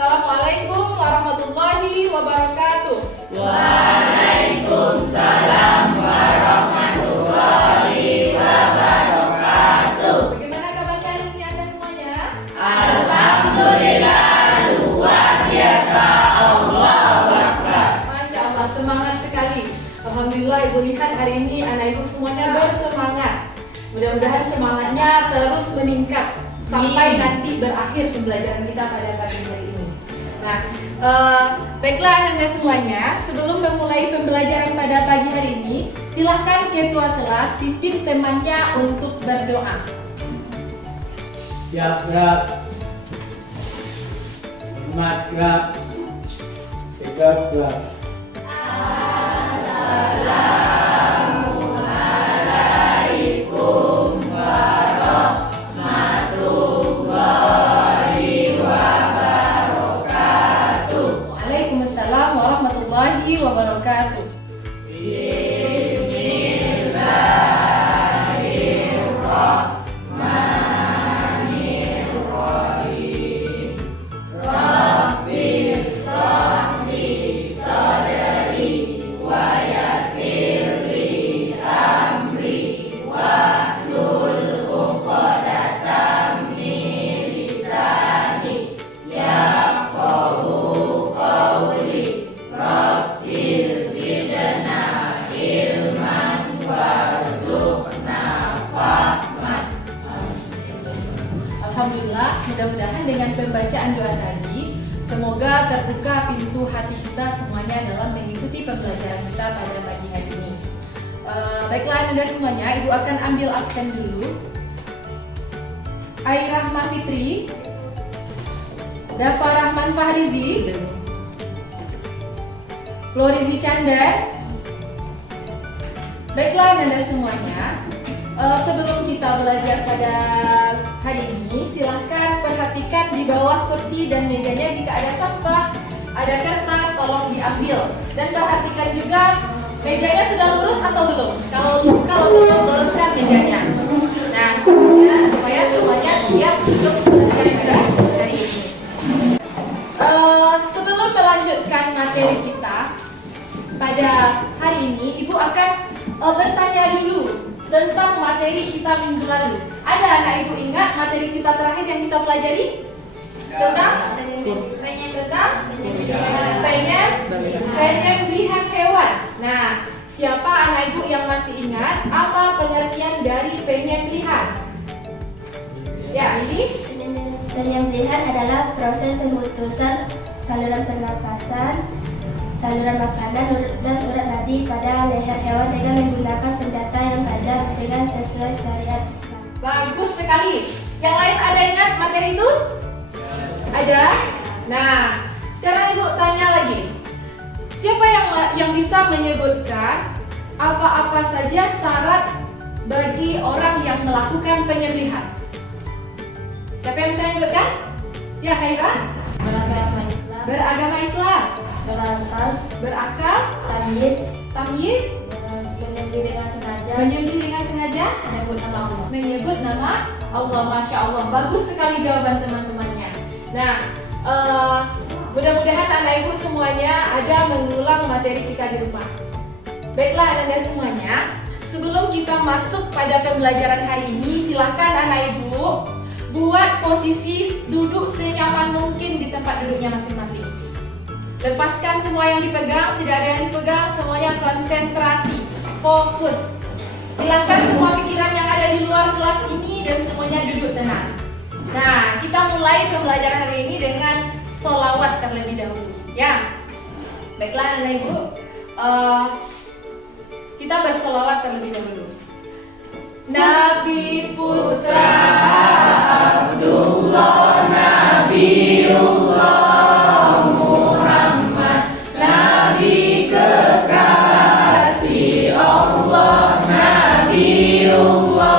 Assalamualaikum warahmatullahi wabarakatuh. Waalaikumsalam warahmatullahi wabarakatuh. Bagaimana kabarnya hari ini Anda semuanya? Alhamdulillah, luar biasa. Allahu Akbar. Masya Allah, semangat sekali. Alhamdulillah, Ibu lihat hari ini anak Ibu semuanya bersemangat. Mudah-mudahan semangatnya terus meningkat sampai nanti berakhir pembelajaran kita pada pagi hari ini. Nah, baiklah Anda semuanya, sebelum memulai pembelajaran pada pagi hari ini, silahkan ketua kelas pimpin temannya untuk berdoa. Siap gerak. Hormat gerak. Tegak gerak. Waalaikumsalam warahmatullahi wabarakatuh. Alhamdulillah, mudah-mudahan dengan pembacaan doa tadi, semoga terbuka pintu hati kita semuanya dalam mengikuti pembelajaran kita pada pagi hari ini. Baiklah Anda semuanya, Ibu akan ambil absen dulu. Airahma Fitri, Dafa Rahman Fahrizi, Florizi Chandar. Baiklah Anda semuanya, sebelum kita belajar pada hari ini, silahkan perhatikan di bawah kursi dan mejanya jika ada sampah, ada kertas, tolong diambil. Dan perhatikan juga mejanya sudah lurus atau belum. Kalau belum, luruskan mejanya. Nah, supaya semuanya siap untuk belajar pada hari ini. Sebelum melanjutkan materi kita pada hari ini, Ibu akan bertanya dulu tentang materi kita minggu lalu. Ada anak Ibu ingat materi kita terakhir yang kita pelajari? Tentang penyembelihan hewan. Nah, siapa anak Ibu yang masih ingat apa pengertian dari penyembelihan? Ya, ini Penyembelihan adalah proses pemutusan saluran pernapasan, saluran makanan, dan urat nadi pada leher hewan dengan menggunakan senjata yang tajam dengan sesuai syariat Islam. bagus sekali. Yang lain ada ingat materi itu? Ada? Nah, sekarang Ibu tanya lagi. Siapa yang bisa menyebutkan apa-apa saja syarat bagi orang yang melakukan penyembelihan? Siapa yang bisa menyebutkan? Ya, Khaira? Beragama Islam, Beragama Islam, berakal, tamyiz, menyembelih dengan sengaja, menyembelih dengan sengaja, menyebut nama Allah. menyebut nama Allah. Masya Allah, bagus sekali jawaban teman-temannya. Nah, mudah-mudahan anak Ibu semuanya ada mengulang materi kita di rumah. Baiklah Anda semuanya, sebelum kita masuk pada pembelajaran hari ini, silahkan anak Ibu buat posisi duduk senyaman mungkin di tempat duduknya masing-masing. Lepaskan semua yang dipegang, tidak ada yang dipegang, semuanya konsentrasi, fokus. Hilangkan semua pikiran yang ada di luar kelas ini dan semuanya duduk tenang. Nah, kita mulai pembelajaran hari ini dengan sholawat terlebih dahulu. Ya, baiklah anak Ibu, kita bersolawat terlebih dahulu. Nabi putra Abdullah, Nabiullah Muhammad, Nabi kekasih Allah, Nabiullah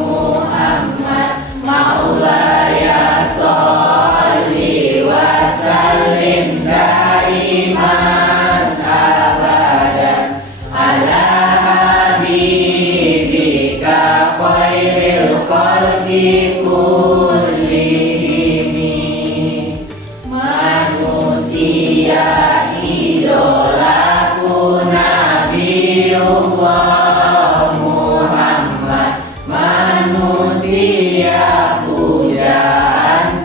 Muhammad, Maulaya sholli wa sallim daiman abadan ala habibika khairil qalbi kulli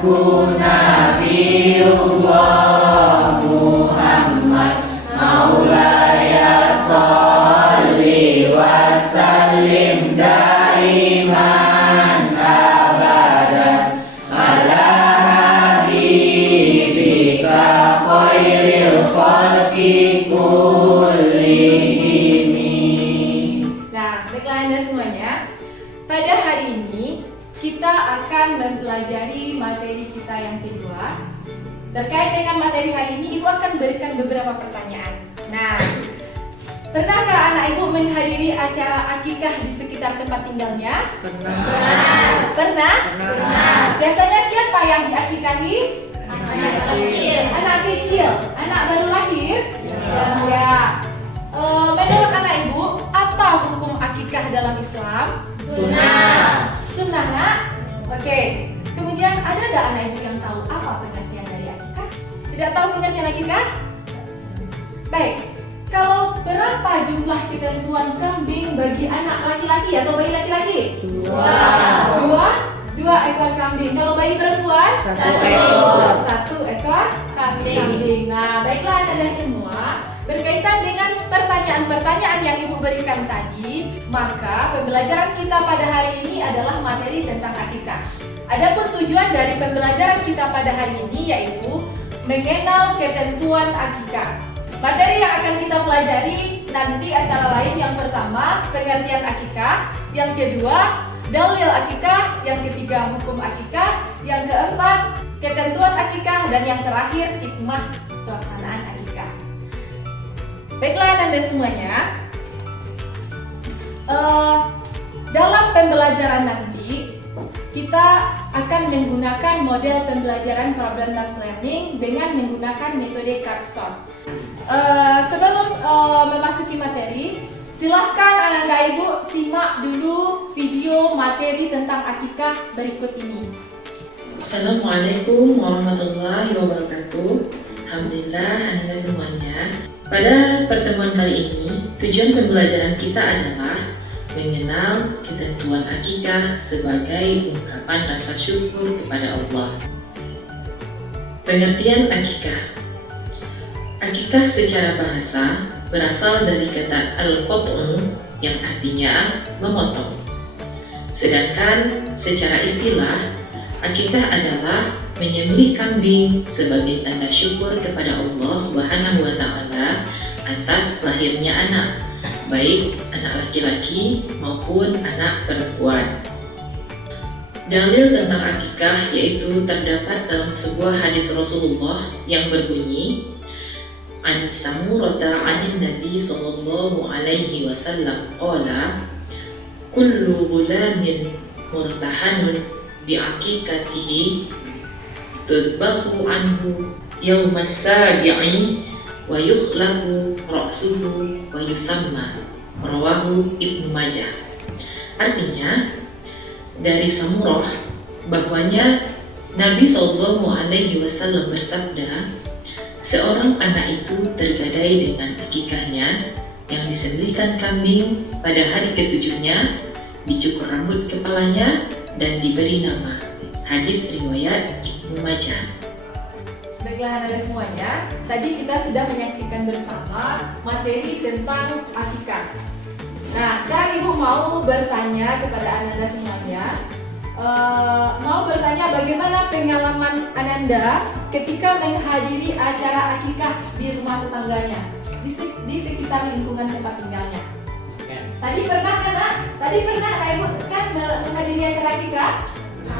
Tuhanku Nabiullah Muhammad Maulaya sholli wa sallim daiman abadan ala habibika khairil khalqi kullihim. Nah, baiklah Anda semuanya. Pada hari ini kita akan mempelajari materi kita yang kedua. Terkait dengan materi hari ini, Ibu akan berikan beberapa pertanyaan. Nah, pernahkah anak Ibu menghadiri acara akikah di sekitar tempat tinggalnya? Pernah. Pernah? Pernah. Biasanya siapa yang diakikahi? Anak kecil. Anak kecil. Anak baru lahir? Ya. Menurut anak Ibu, apa hukum akikah dalam Islam? Sunnah. Sunnah, nak? Oke. Kemudian ada nggak anak Ibu yang tahu apa pengertian dari akikah? Tidak tahu pengertian akikah? Baik. Kalau berapa jumlah ketentuan kambing bagi anak laki-laki atau bayi laki-laki? Dua ekor kambing. Kalau bayi perempuan? Satu ekor kambing. Nah, baiklah Anda semua. Berkaitan dengan pertanyaan-pertanyaan yang Ibu berikan tadi, maka pembelajaran kita pada hari ini adalah materi tentang akikah. Adapun tujuan dari pembelajaran kita pada hari ini yaitu mengenal ketentuan akikah. Materi yang akan kita pelajari nanti antara lain yang pertama pengertian akikah, yang kedua dalil akikah, yang ketiga hukum akikah, yang keempat ketentuan akikah, dan yang terakhir hikmah pelaksanaan akikah. Baiklah Anda semuanya, dalam pembelajaran nanti kita akan menggunakan model pembelajaran problem-based learning dengan menggunakan metode Carpson. Sebelum memasuki materi, silahkan Anda Ibu simak dulu video materi tentang akikah berikut ini. Assalamualaikum warahmatullahi wabarakatuh. Alhamdulillah Anda semuanya. Pada pertemuan kali ini, tujuan pembelajaran kita adalah mengenal ketentuan akikah sebagai ungkapan rasa syukur kepada Allah. Pengertian akikah. Akikah secara bahasa berasal dari kata al-qat'u yang artinya memotong. Sedangkan secara istilah, akikah adalah menyembelih kambing sebagai tanda syukur kepada Allah Subhanahu wa Ta'ala atas lahirnya anak, baik anak laki-laki maupun anak perempuan. Dalil tentang akikah yaitu terdapat dalam sebuah hadis Rasulullah yang berbunyi, An Samurata anin Nabi sallallahu alaihi wasallam qala kullu ghulamin murtahanun bi'aqiqatihi tudbahu anhu yawmas sabi'i wa yukhlaqu ra'suhu wa yusamma, rawahu Ibnu Majah. Artinya dari Samurah bahwanya Nabi SAW bersabda, seorang anak itu tergadai dengan akikahnya yang disembelihkan kambing pada hari ketujuhnya, dicukur rambut kepalanya dan diberi nama. Hadis riwayat Ibnu Majah. Baiklah Anda semuanya, tadi kita sudah menyaksikan bersama materi tentang akikah. Nah, sekarang Ibu mau bertanya kepada Anda semuanya, mau bertanya bagaimana pengalaman Ananda ketika menghadiri acara akikah di rumah tetangganya, di sekitar lingkungan tempat tinggalnya. Tadi pernah kan, Nak? Tadi pernah Nak Ibu kan menghadiri acara akikah?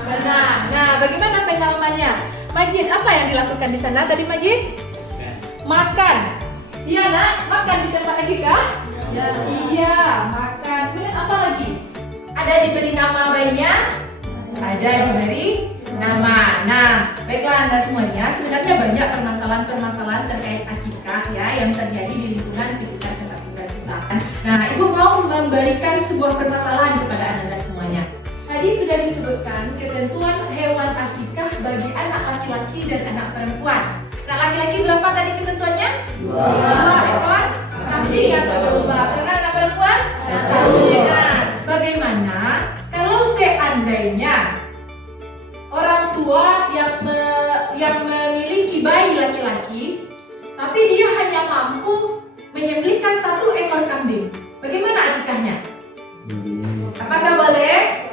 Pernah. Nah, bagaimana pengalamannya? Majid, apa yang dilakukan di sana tadi Majid? Makan. Iya Nak, makan di tempat akikah? Ya. Iya, makan. Kemudian apa lagi? Ada diberi nama bayinya? Ada diberi nama. Nah, baiklah Anda semuanya, sebenarnya banyak permasalahan-permasalahan terkait akikah ya yang terjadi di lingkungan sekitar tempat tinggal kita. Nah, Ibu mau memberikan sebuah permasalahan kepada Anda semuanya. Tadi sudah disebutkan ketentuan hewan akikah bagi anak laki-laki dan anak perempuan. Anak laki-laki berapa tadi ketentuannya? 2 ekor kambing atau domba. Sedangkan anak perempuan? 1. Nah, bagaimana kalau seandainya orang tua tua yang memiliki bayi laki-laki, tapi dia hanya mampu menyembelihkan 1 ekor kambing. Bagaimana akikahnya? Apakah boleh?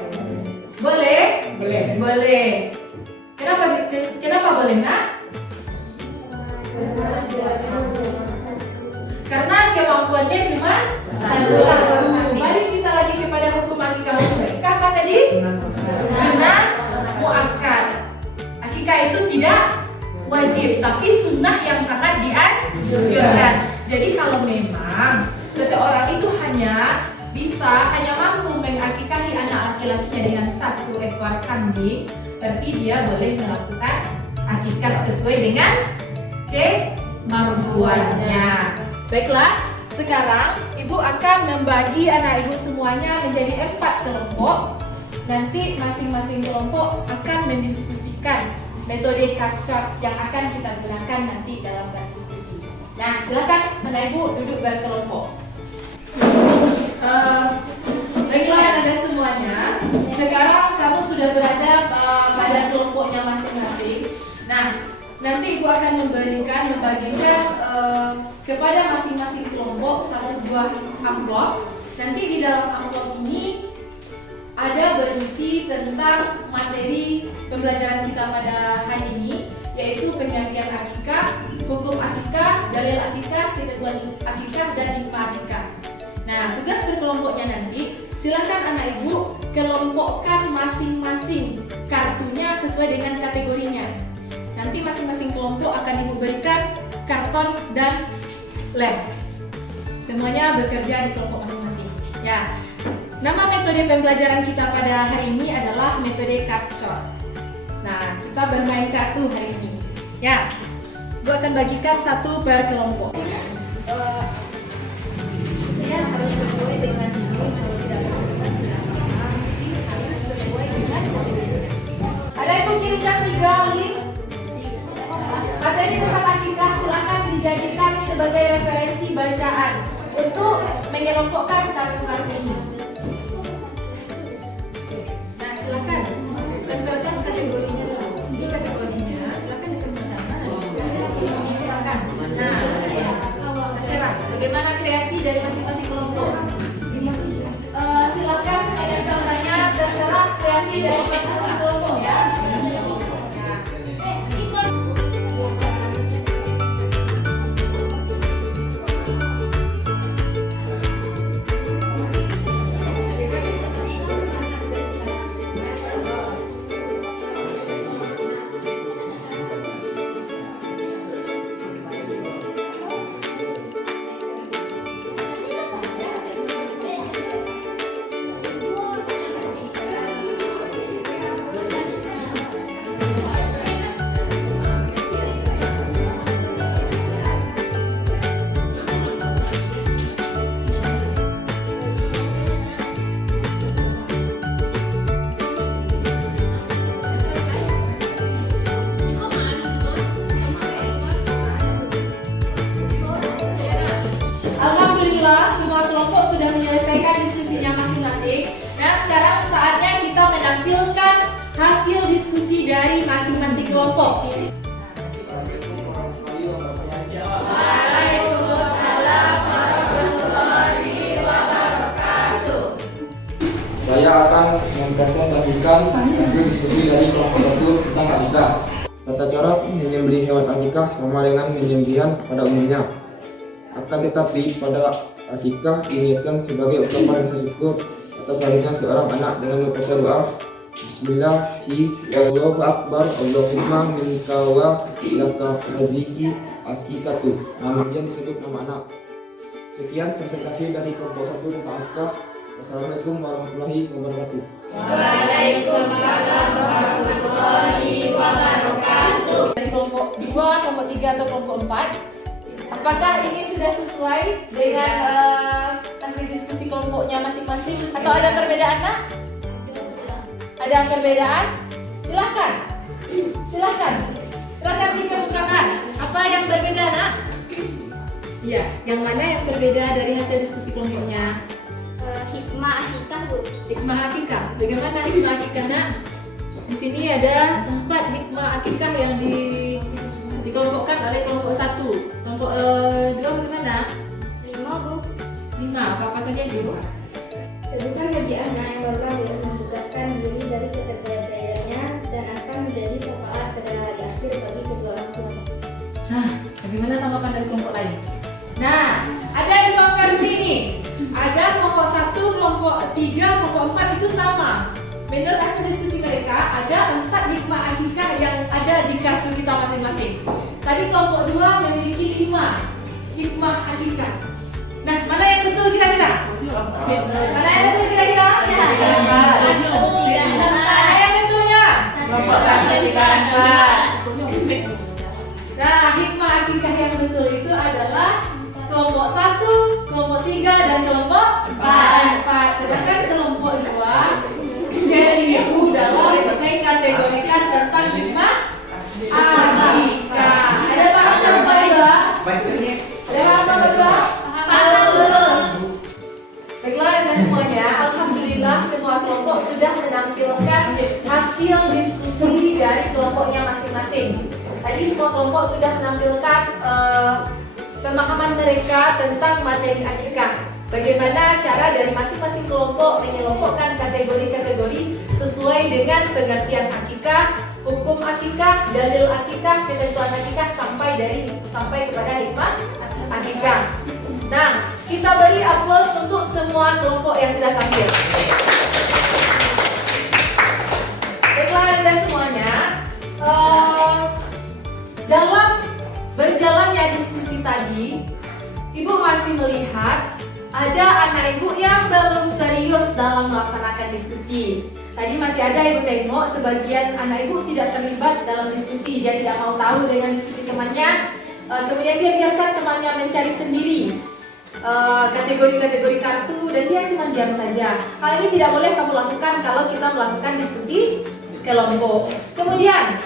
Boleh? Boleh. Kenapa boleh, Nak? Karena kemampuannya cuma satu. Mari kita lagi kepada hukum akikah. Akikah apa tadi? Sunnah muakkad. Akikah itu tidak wajib, tapi sunnah yang sangat dianjurkan. Jadi kalau memang seseorang itu hanya mampu mengakikahi anak laki-lakinya dengan 1 ekor kambing, berarti dia boleh melakukan akikah sesuai dengan kemampuannya. Baiklah, sekarang Ibu akan membagi anak Ibu semuanya menjadi 4 kelompok. Nanti masing-masing kelompok akan mendiskusikan metode cut short yang akan kita gunakan nanti dalam berdiskusi. Nah, silakan anak Ibu duduk berkelompok. Baiklah Anda semuanya, sekarang kamu sudah berada pada kelompoknya masing-masing. Nah, nanti Ibu akan membagikan kepada masing-masing kelompok 1 buah amplop. Nanti di dalam amplop ini ada berisi tentang materi pembelajaran kita pada hari ini, yaitu pengertian akikah, hukum akikah, dalil akikah, ketentuan akikah, dan hikmah akikah. Nah, tugas berkelompoknya nanti, silakan anak Ibu kelompokkan masing-masing kartunya sesuai dengan kategorinya. Nanti masing-masing kelompok akan Ibu berikan karton dan lem. Semuanya bekerja di kelompok masing-masing. Ya. Nama metode pembelajaran kita pada hari ini adalah metode card short. Nah, kita bermain kartu hari ini. Ya. Ibu akan bagikan 1 per kelompok. Dia harus sesuai dengan ini, kalau tidak berkenan tidak harus sesuai dengan kategori. Ada yang kirimkan 3 link materi tentang akikah, silakan dijadikan sebagai referensi bacaan untuk mengelompokkan kartu-kartu ini. Nah, silakan tempelkan kategorinya dulu. Ini kategorinya, silakan ditempelkan mana? Silakan. Nah, terserah. Bagaimana kreasi dari masing-masing kelompok? Silakan menempelkannya, terserah kreasi dari masing-masing kelompok ya. Alhamdulillah, semua kelompok sudah menyelesaikan diskusinya masing-masing. Nah, sekarang saatnya kita menampilkan hasil diskusi dari masing-masing kelompok. Waalaikumsalam warahmatullahi wabarakatuh. Saya akan mempresentasikan hasil diskusi dari kelompok 1 tentang akikah. Tata cara menyembelih hewan akikah sama dengan menyembelihan pada umumnya. Akan tetapi pada akikah diniatkan sebagai ungkapan rasa syukur atas lahirnya seorang anak dengan membaca doa Bismillahi wallahu akbar Allahumma minka wa laka hadhihi akikatu. Namanya disebut nama anak. Sekian presentasi dari kelompok 1 tentang akikah. Wassalamualaikum warahmatullahi wabarakatuh. Waalaikumsalam warahmatullahi wabarakatuh. Dari kelompok 2, kelompok 3 atau kelompok 4. Apakah ini sudah sesuai dengan hasil diskusi kelompoknya masing-masing atau ada perbedaan, Nak? Ada perbedaan? Silakan dikemukakan. Apa yang berbeda, Nak? Iya, yang mana yang berbeda dari hasil diskusi kelompoknya? Hikmah akikah, Bu. Hikmah akikah. Bagaimana hikmah akikah, Nak? sini ada 4 hikmah akikah yang dikelompokkan oleh kelompok 1. Kelompok 2 bagaimana? 5 Bu. 5. Apa saja itu? Tebusan bagi anak yang baru lahir membebaskan diri dari ketergantungannya dan akan menjadi syafaat pada hari akhir bagi kedua orang tua. Nah, bagaimana tanggapan dari kelompok lain? Nah, ada 2 versi ini. Ada kelompok 1, kelompok 3, kelompok 4 itu sama. Menurut hasil diskusi mereka, ada 4 hikmah akikah yang ada di kartu kita masing-masing. Tadi kelompok 2 memiliki 5 hikmah akikah. Nah, mana yang betul kira-kira? Mana yang betul kira-kira? Mana yang betulnya? Kelompok 1, 3, 4. Nah, hikmah akikah yang betul itu adalah kelompok 1, kelompok 3, dan kelompok 4. Sedangkan kelompok 2 dari ibu dalam mengkategorikan tentang hikmah akikah. Ada paham kelompok 2? Ada paham kelompok 2? Baiklah, dan semuanya, alhamdulillah semua kelompok sudah menampilkan hasil diskusi dari kelompoknya masing-masing. Tadi semua kelompok sudah menampilkan pemahaman mereka tentang materi akikah. Bagaimana cara dari masing-masing kelompok menyelompokkan kategori-kategori sesuai dengan pengertian akikah, hukum akikah, dalil akikah, ketentuan akikah sampai kepada hikmah akikah. Nah, kita beri aplaus untuk semua kelompok yang sudah tampil. Baiklah, dan semuanya, dalam berjalannya diskusi tadi, Ibu masih melihat ada anak ibu yang belum serius dalam melaksanakan diskusi. Tadi masih ada ibu tengok sebagian anak ibu tidak terlibat dalam diskusi. Dia tidak mau tahu dengan diskusi temannya. Kemudian dia biarkan temannya mencari sendiri kategori-kategori kartu dan dia cuma diam saja. Hal ini tidak boleh kamu lakukan kalau kita melakukan diskusi kelompok. Kemudian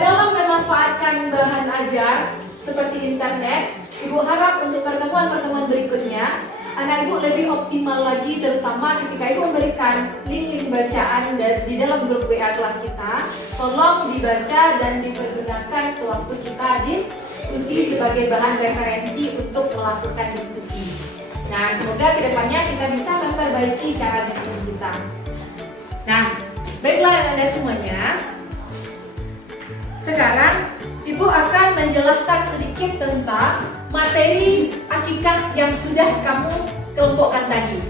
dalam memanfaatkan bahan ajar seperti internet, Ibu harap untuk pertemuan-pertemuan berikutnya anak ibu lebih optimal lagi, terutama ketika ibu memberikan link-link bacaan di dalam grup WA kelas kita. Tolong dibaca dan dipergunakan sewaktu kita diskusi sebagai bahan referensi untuk melakukan diskusi. Nah, semoga kedepannya kita bisa memperbaiki cara diskusi kita. Nah, baiklah Anda semuanya. Sekarang Ibu akan menjelaskan sedikit tentang materi akikah yang sudah kamu kelompokkan tadi.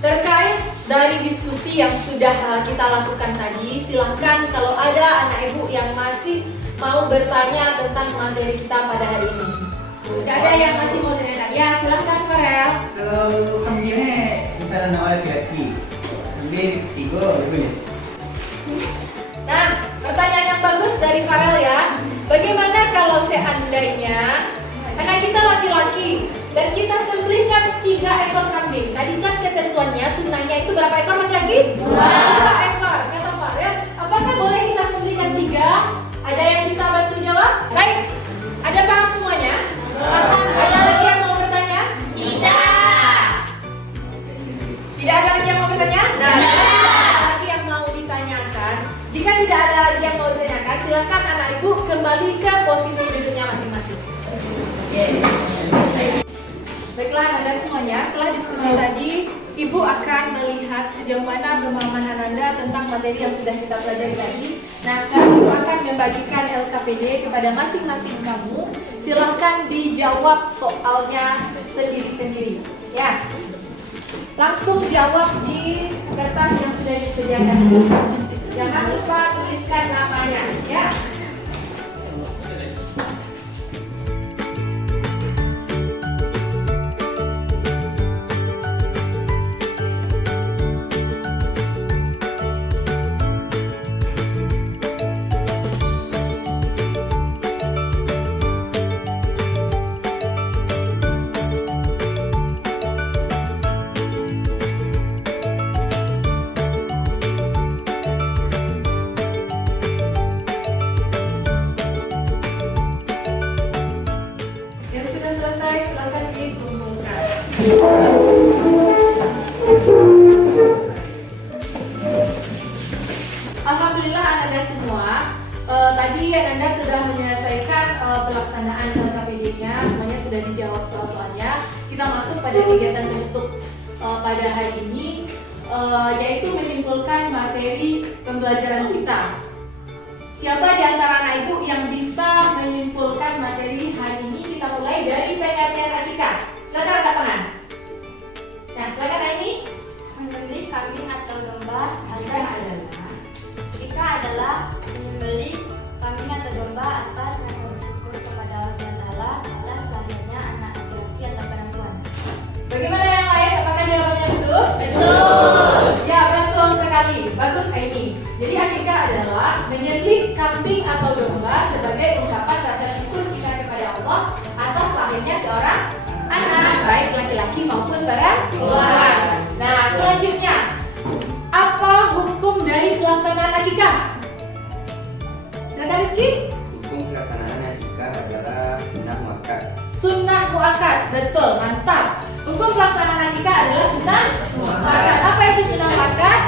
Terkait dari diskusi yang sudah kita lakukan tadi, silahkan kalau ada anak ibu yang masih mau bertanya tentang materi kita pada hari ini. Tidak ada yang masih mau ditanyakan? Ya, silahkan Farel. Kalau kambingnya misalnya anak laki-laki, kambing 3 lebih. Nah, pertanyaan yang bagus dari Farel ya. Bagaimana kalau seandainya anak kita laki-laki dan kita sembelihkan 3 ekor kambing? Tadi kan ketentuannya sunnahnya itu berapa ekor laki-laki? 2 ekor. Kata Farel, apakah boleh kita sembelihkan 3? Ada yang bisa bantu jawab? Baik, ada paham semuanya? Ada lagi yang mau bertanya? Tidak ada lagi yang mau bertanya? Nah, ada lagi yang mau ditanyakan. Jika tidak ada lagi yang mau ditanyakan, silakan anak ibu kembali ke posisi duduknya masing-masing. Baiklah Anda semuanya, setelah diskusi tadi, Ibu akan melihat sejauh mana pemahaman Anda tentang materi yang sudah kita pelajari tadi. Nah, sekarang Ibu akan membagikan LKPD kepada masing-masing kamu. Silahkan dijawab soalnya sendiri-sendiri. Ya, langsung jawab di kertas yang sudah disediakan. Jangan lupa tuliskan namanya, ya. semua. Tadi Ananda sudah menyelesaikan pelaksanaan LKPD-nya, semuanya sudah dijawab soal-soalnya. Kita masuk pada kegiatan penutup pada hari ini, yaitu menyimpulkan materi pembelajaran kita. Siapa di antara anak ibu yang bisa menyimpulkan materi hari ini? Kita mulai dari pengertian akikah. Silakan angkat tangan. Nah, silakan Aini. Menyembelih kambing atau domba Akikah adalah menyembelih kambing atau domba atas rasa bersyukur kepada Allah SWT atas lahirnya anak laki-laki atau perempuan. Bagaimana yang lain? Apakah jawabannya betul? Betul. Ya, betul sekali. Bagus Aini. Jadi akikah adalah menyembelih kambing atau domba sebagai ungkapan rasa syukur kita kepada Allah atas lahirnya seorang anak, baik laki-laki maupun perempuan. Nah, selanjutnya, apa hukum dari pelaksanaan akikah? Silakan Rizky. Hukum pelaksanaan akikah adalah sunnah muakkad. Sunnah muakkad, betul, mantap. Hukum pelaksanaan akikah adalah sunnah muakkad. Apa itu sunnah muakkad?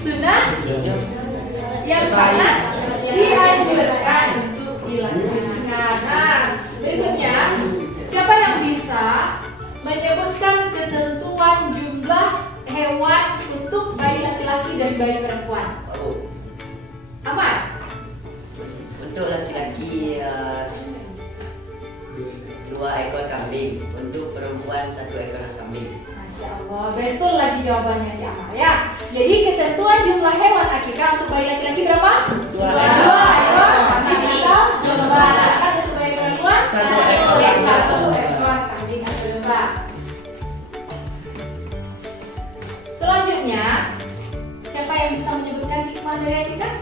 Sunnah yang sangat dianjurkan untuk dilaksanakan. Nah, berikutnya, siapa yang bisa menyebutkan ketentuan jumlah hewan untuk bayi laki-laki dan bayi perempuan? Aman? Untuk laki-laki 2 ekor kambing, untuk perempuan 1 ekor kambing. Masya Allah, betul lagi jawabannya si Amal ya. Jadi ketentuan jumlah hewan akikah untuk bayi laki-laki berapa? 2 ekor kambing atau domba. Sedangkan untuk bayi perempuan 1 ekor kambing atau domba. Selanjutnya, siapa yang bisa menyebutkan hikmah dari akikah?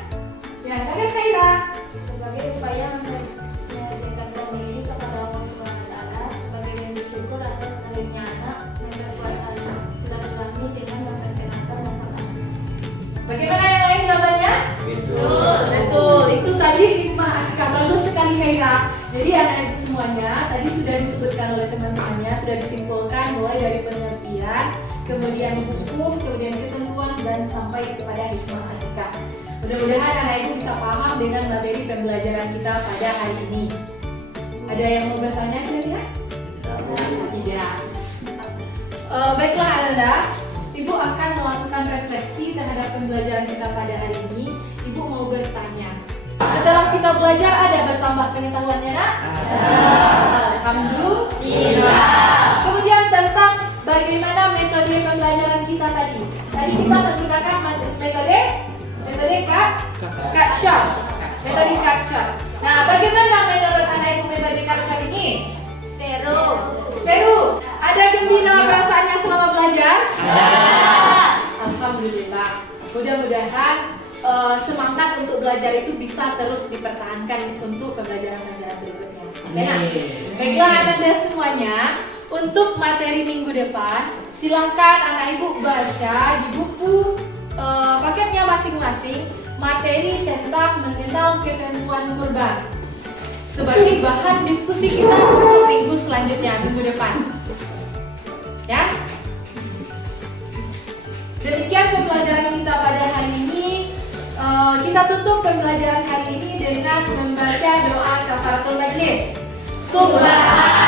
Ya, saya Khaira. Sebagai upaya mendekatkan diri kepada Allah SWT sebagai yang bersyukur atas lahirnya anak yang berbuat silaturahmi dengan memperkenalkan masalah. Bagaimana yang lain jawabannya? Betul. Betul. Itu tadi hikmah akikah. Bagus sekali Khaira. Jadi anak ibu semuanya tadi sudah disebutkan oleh teman-temannya, sudah disimpulkan mulai dari pengertian, kemudian hukum, kemudian ketentuan dan sampai kepada hikmah akikah. Mudah-mudahan anak ibu bisa paham dengan materi pembelajaran kita pada hari ini. Ada yang mau bertanya kira-kira? Tidak. Baiklah Ananda, Ibu akan melakukan refleksi terhadap pembelajaran kita pada hari ini. Ibu mau bertanya. Setelah kita belajar ada bertambah pengetahuannya nak? Alhamdulillah. Kemudian tentang bagaimana metode pembelajaran kita tadi. Tadi kita menggunakan metode capture. Metode capture. Nah, bagaimana menurut anak ibu metode capture ini? Seru. Ada gembira perasaannya selama belajar? Alhamdulillah. Mudah-mudahan semangat untuk belajar itu bisa terus dipertahankan untuk pembelajaran-pembelajaran berikutnya. Oke, nah. Baiklah Anda semuanya, untuk materi minggu depan, silahkan anak ibu baca di buku paketnya masing-masing materi tentang mengenal ketentuan kurban sebagai bahan diskusi kita untuk minggu selanjutnya, minggu depan. Ya. Demikian pembelajaran kita pada hari ini. Kita tutup pembelajaran hari ini dengan membaca doa kafaratul majlis. Subhanallah.